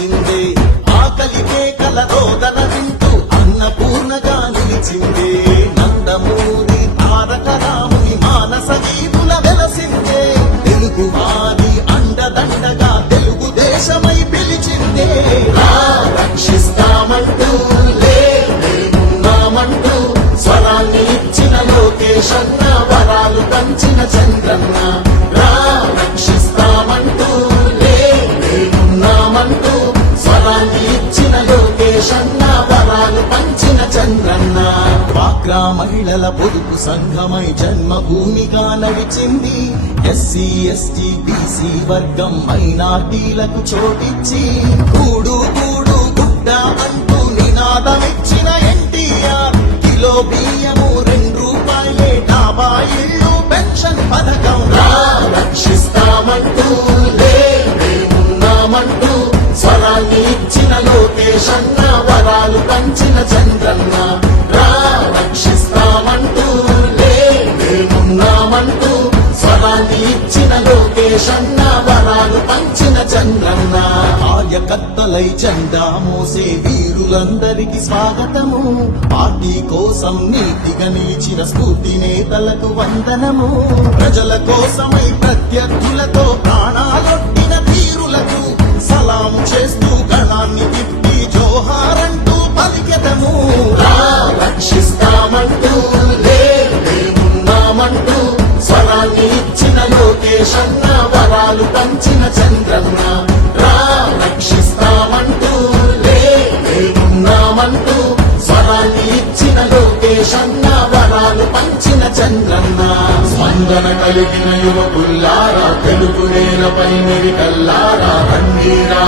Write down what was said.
నిలిచిందే ఆకలి కేకల రోదన వింటూ అన్నపూర్ణగా నిలిచిందే నందమూరి తారక రాముని మానస గీతుల వెలసిందే తెలుగువారి అండదండగా తెలుగుదేశమై పిలిచిందే రక్షిస్తామంటూ లేమంటూ స్వరాన్ని ఇచ్చిన లోకేశన్న వరాలు పంచిన చంద్రన్న రక్షిస్తామంటూ లేమంటూ స్వరాన్ని ఇచ్చిన లోకేశన్న వరాలు పంచిన చంద్రన్న డ్వాక్రా మహిళల పొదుపు సంఘమై జన్మభూమిగా నడిచింది ఎస్సీ ఎస్టీ బీసీ వర్గం మైనార్టీలకు చోటిచ్చి కూడు కూడు గుడ్డ అంటూ నినాదమిచ్చిన ఎన్టీఆర్ కిలో బియ్యము 2 రూపాయలే డాబా ఇళ్ళు పెన్షన్ పథకం రక్షిస్తామంటూ లేమంటూ స్వరాన్ని ఇచ్చిన లోకేశన్న వరాలు పంచిన చంద్రన్న రక్షిస్తామంటూ లేమంటూ స్వరాన్ని ఇచ్చిన లోకేశన్న వరాలు పంచిన చంద్రన్న కార్యకర్తలై జెండా మోసే వీరులందరికీ స్వాగతము పార్టీ కోసం నీతిగా నిలిచిన స్ఫూర్తి నేతలకు వందనము ప్రజల కోసమై ప్రత్యర్థులతో ప్రాణాలొట్టిన తీరులకు సలాం చేస్తూ గళాన్ని తిప్పి జోహారంటూ పలికెదము రక్షిస్తామంటూ లేమంటూ స్వరాన్ని ఇచ్చిన లోకేశన్న వరాలు పంచిన చంద్రన్న రక్షిస్తామంటూ లేమంటూ స్వరాన్ని ఇచ్చిన లోకేశన్న వరాలు పంచిన చంద్రన్న స్పందన కలిగిన యువకుల్లారా తెలుగు నేలపై మెరికల్లారా రంగీరా